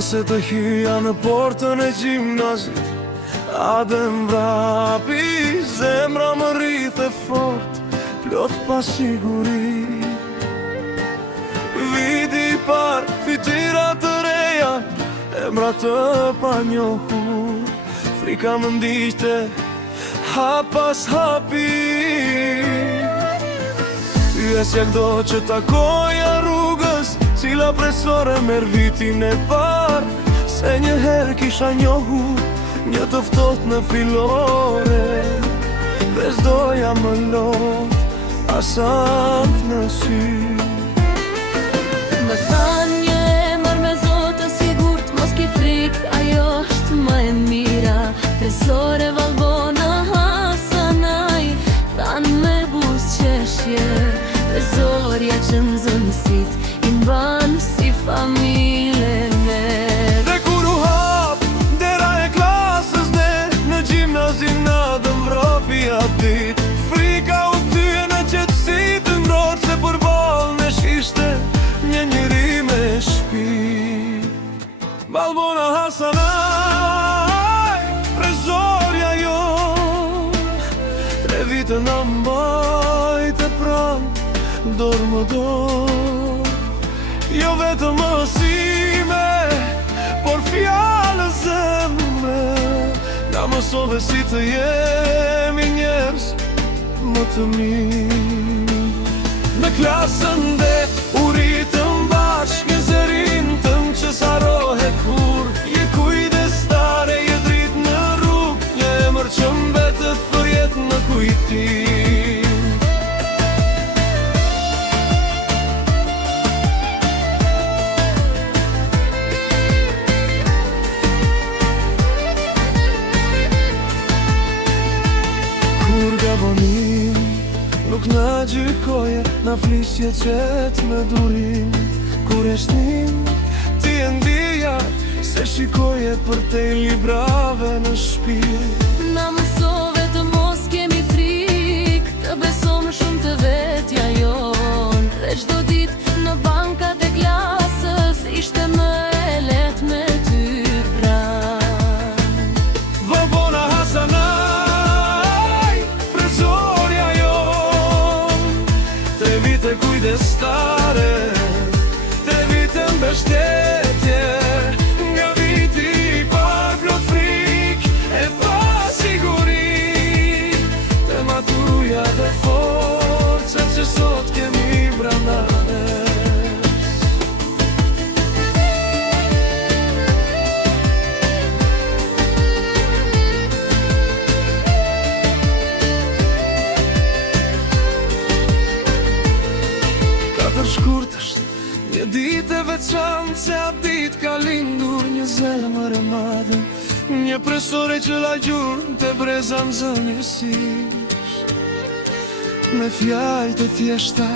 se të hyja në portën e gjimnazit, ade mvrapi, zemra më rrithe fort, plot pa siguri. Viti i par, fytyra të reja, emra të panjohur, frika më ndiqte, hap pas hapi. Pyesja do që takoja rrugës, cila presore merr vitin e par, se njëherë kisha njohur një të ftohtë në fillore, dhe s'doja më lot asant në sy. Më than një emër me zotë sigurt, mos ki frik, ajo është më e mira. Tresore Valbona Hasanaj, than me buzëqeshje, tresorja që në zënësit, i mban si familje me. Dhe kur u hap dera e klasës dhe në gjimnazin na dëm vropi atë dit, frika u kthye në qetësi të ngrohtë, se përballë nesh ishte një njeri me shtëpi. Valbona Hasanaj, trezorja jon, 3 vite na mbajte pranë, dorë më dorë. Jo vetëm mësime, por fjallë zemre, na mësove si të jemi njerëz më të mirë. Në klasën dhe u ritëm bashkë, një zërin tëm që s'harohet kur. Je kujdestare, je dritë në rrugë, një emër që mbetet për jetë në kujtim. Kur gabonim, nuk na gjykoje, na flisje qetë me durim. Kur e shtim, ti e ndija, se shikoje për te librave në shpirt. Na mësove të mos kemi frik, të besom shumë të vetja jon, dhe çdo ditë në bankat e klasës ishte më e lehtë me ty pranë. Valbona Hasanaj, trezorja jon, 3 vite kujdestare, 3 vite mbështetje, nga viti i par plot frik e pa siguri, të maturuja dhe forca që sot kemi branda nesh. Shkurt është një ditë e veçantë, se atë ditë ka lindur një zemër e madhe, një presore që la gjurë të breza në zënjësish, me fjallë të thjeshta,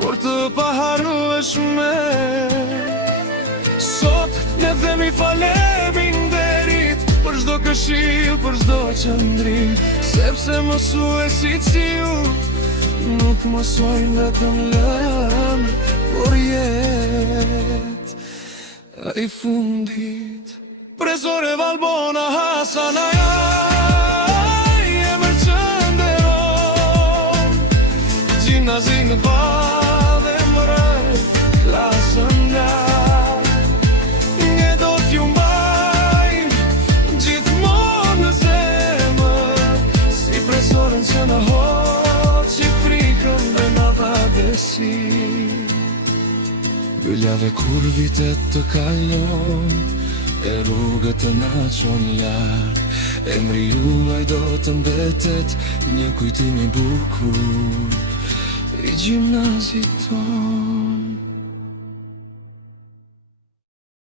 por të paharrueshme. Sot ne themi falemi nderit, për çdo këshill, për çdo qëndrim, sepse mësuesit si ju nuk mësojnë vetëm lëmër, por jetë ai fundit. Trezore Valbona Hasanaj, emër që nderon, gjimnazi në Badhe Mëraj, klasën lartë, një do t'ju mbajnë gjithmonë në zemër, si presoren që në hoqi frikën dhe në vadesi. Bylla dhe kur vitet të kalon, e rrugët të na çon larg, emri juaj do të mbetet një kujtim i bukur i gjimnazit ton.